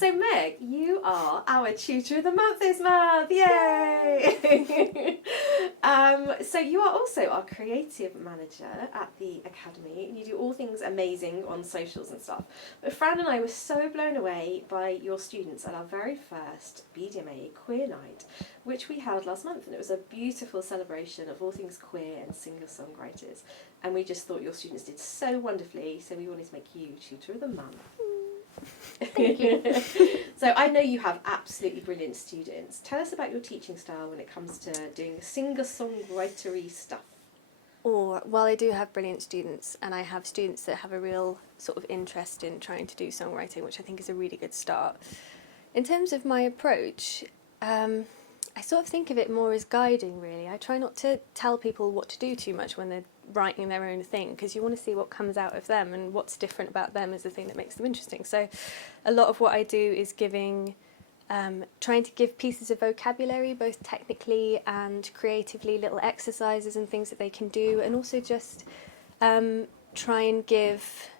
So Meg, you are our Tutor of the Month this month, yay! So you are also our creative manager at the Academy, and you do all things amazing on socials and stuff. But Fran and I were so blown away by your students at our very first BDMA Queer Night, which we held last month, and it was a beautiful celebration of all things queer and singer-songwriters, and we just thought your students did so wonderfully, so we wanted to make you Tutor of the Month. Thank you. So I know you have absolutely brilliant students. Tell us about your teaching style when it comes to doing singer-songwritery stuff. Or, well, I do have brilliant students, and I have students that have a real sort of interest in trying to do songwriting, which I think is a really good start. In terms of my approach, I sort of think of it more as guiding, really. I try not to tell people what to do too much when they're writing their own thing, because you want to see what comes out of them, and what's different about them is the thing that makes them interesting. So a lot of what I do is trying to give pieces of vocabulary, both technically and creatively, little exercises and things that they can do, and also just try and give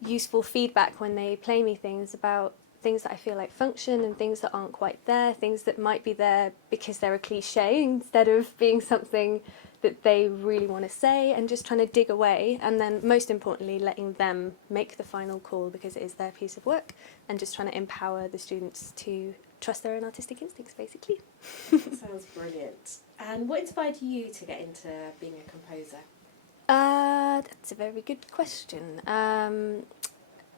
useful feedback when they play me things about things that I feel like function and things that aren't quite there, things that might be there because they're a cliche instead of being something that they really want to say, and just trying to dig away, and then most importantly letting them make the final call because it is their piece of work, and just trying to empower the students to trust their own artistic instincts, basically. Sounds brilliant. And what inspired you to get into being a composer? That's a very good question.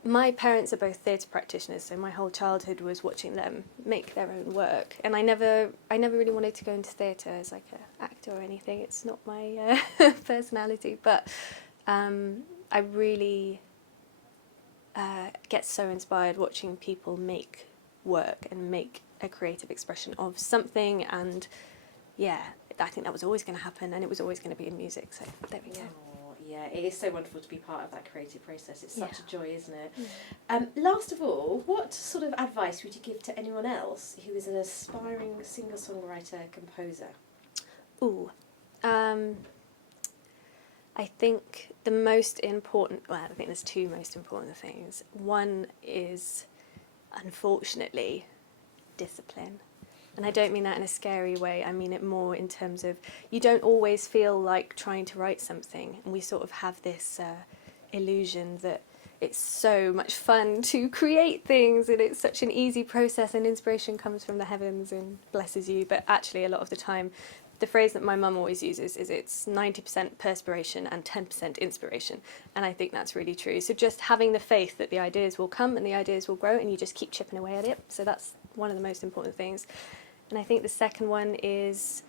My parents are both theatre practitioners, so my whole childhood was watching them make their own work, and I never really wanted to go into theatre as like an actor or anything. It's not my personality, but I really get so inspired watching people make work and make a creative expression of something, and yeah, I think that was always going to happen, and it was always going to be in music, so there we go. Yeah, it is so wonderful to be part of that creative process. It's such a joy, isn't it? Last of all, what sort of advice would you give to anyone else who is an aspiring singer-songwriter composer? I think the most important, well, I think there's two most important things. One is, unfortunately, discipline. And I don't mean that in a scary way, I mean it more in terms of you don't always feel like trying to write something, and we sort of have this illusion that it's so much fun to create things and it's such an easy process and inspiration comes from the heavens and blesses you, but actually a lot of the time the phrase that my mum always uses is it's 90% perspiration and 10% inspiration, and I think that's really true. So just having the faith that the ideas will come and the ideas will grow, and you just keep chipping away at it, so that's one of the most important things. And I think the second one is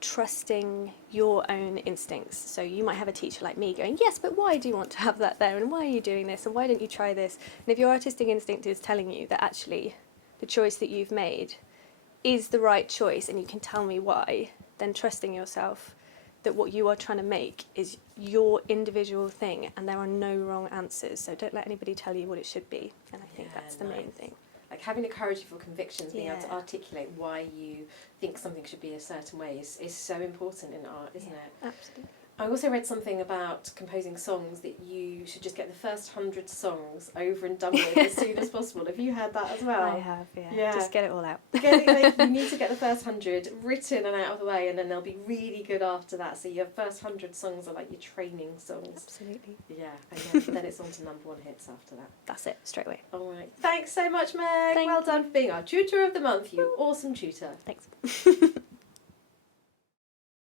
trusting your own instincts. So you might have a teacher like me going, yes, but why do you want to have that there? And why are you doing this? And why don't you try this? And if your artistic instinct is telling you that actually the choice that you've made is the right choice, and you can tell me why, then trusting yourself that what you are trying to make is your individual thing, and there are no wrong answers. So don't let anybody tell you what it should be. And I think that's the main thing. Like having the courage of your convictions, being able to articulate why you think something should be a certain way is so important in art, isn't it? Absolutely. I also read something about composing songs that you should just get the first 100 songs over and done with as soon as possible. Have you heard that as well? I have, yeah. Just get it all out. You need to get the first 100 written and out of the way, and then they'll be really good after that. So your first 100 songs are like your training songs. Absolutely. Yeah, and then it's on to number one hits after that. That's it, straight away. All right. Thanks so much, Meg. Well done for being our Tutor of the Month, you awesome tutor. Thanks.